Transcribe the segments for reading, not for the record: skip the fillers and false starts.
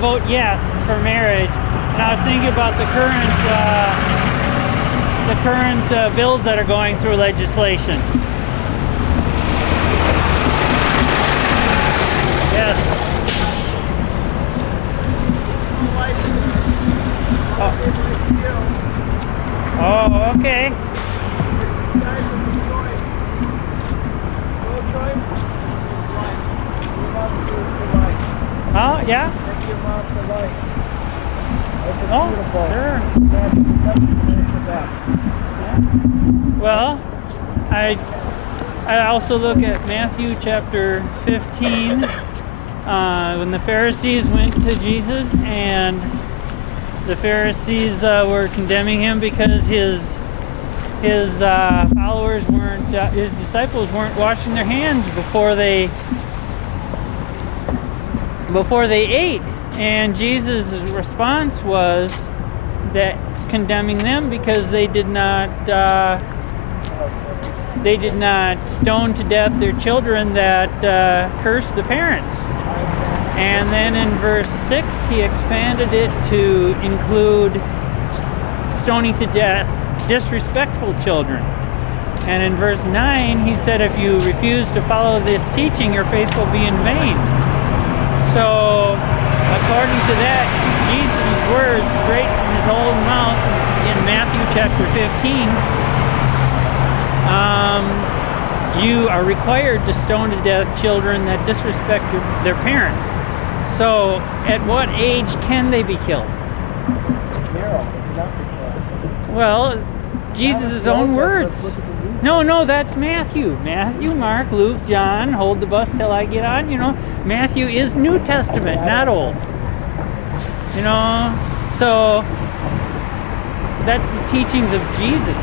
vote yes for marriage. And I was thinking about the current bills that are going through legislation. Yes. Oh, okay. It's the size of the choice. No choice, it's life. You're allowed to do it for life. Oh, yeah. Take your mom for life. Life is Oh, beautiful. sure. Natural conception to natural death. Yeah. Well, I also look at Matthew chapter 15, when the Pharisees went to Jesus, and the Pharisees were condemning him because his followers weren't, his disciples weren't washing their hands before they ate. And Jesus' response was that condemning them because they did not stone to death their children that cursed the parents. And then in verse 6, he expanded it to include stoning to death disrespectful children. And in verse 9, he said, if you refuse to follow this teaching, your faith will be in vain. So, according to that, Jesus' words straight from his own mouth in Matthew chapter 15, you are required to stone to death children that disrespect their parents. So, at what age can they be killed? 0. They cannot be killed. Well, Jesus' own words. No, that's Matthew. Matthew, Mark, Luke, John. Hold the bus till I get on. Matthew is New Testament, not Old. So that's the teachings of Jesus.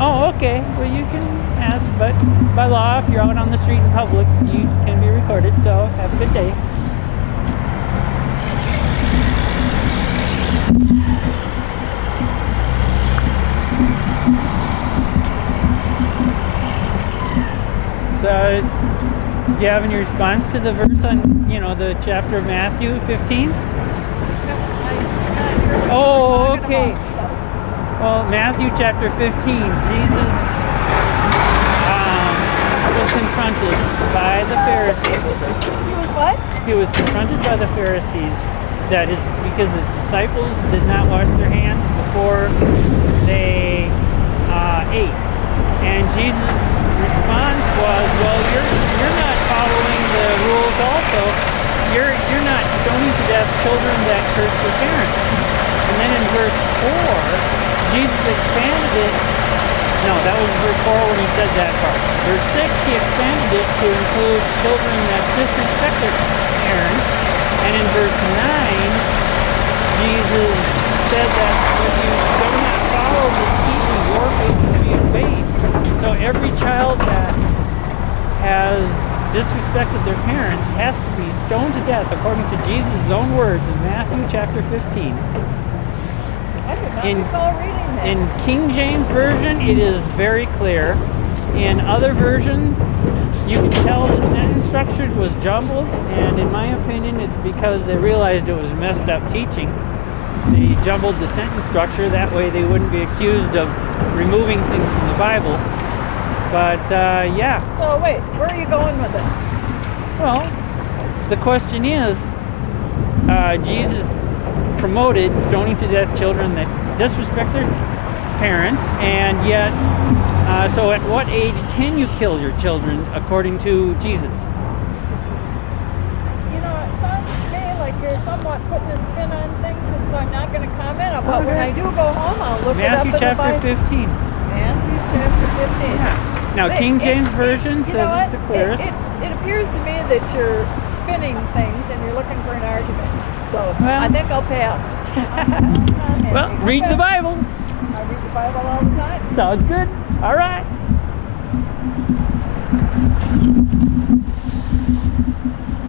Oh, okay. Well, you can ask, but by law, if you're out on the street in public, you can be recorded. So have a good day. So, do you have any response to the verse on, the chapter of Matthew 15? Oh, okay. Well, Matthew chapter 15, Jesus was confronted by the Pharisees. He was what? He was confronted by the Pharisees because the disciples did not wash their hands before they ate. And Jesus' response was, well, you're not following the rules also. You're not stoning to death children that curse their parents. And then in verse 4, Jesus expanded it. No, that was verse 4 when he said that part. Verse 6, he expanded it to include children that disrespect their parents. And in verse 9, Jesus said that if you do not follow this teaching, your faith will be in vain. So every child that has disrespected their parents has to be stoned to death according to Jesus' own words in Matthew chapter 15. I do not recall reading that. In King James Version, it is very clear. In other versions, you can tell the sentence structure was jumbled, and in my opinion, it's because they realized it was messed up teaching. They jumbled the sentence structure, that way they wouldn't be accused of removing things from the Bible. But, yeah. So, wait, where are you going with this? Well, the question is, Jesus promoted stoning to death children that disrespect their parents, and yet, so at what age can you kill your children according to Jesus? It sounds to me like you're somewhat putting a spin on things, and so I'm not going to comment on. But when I do go home, I'll look it up in the Bible. Matthew chapter 15. Matthew chapter 15. Yeah. Now, King James Version says it's the clearest. It appears to me that you're spinning things and you're looking for an argument. So I think I'll pass. Well, read the Bible. I read the Bible all the time. Sounds good. All right.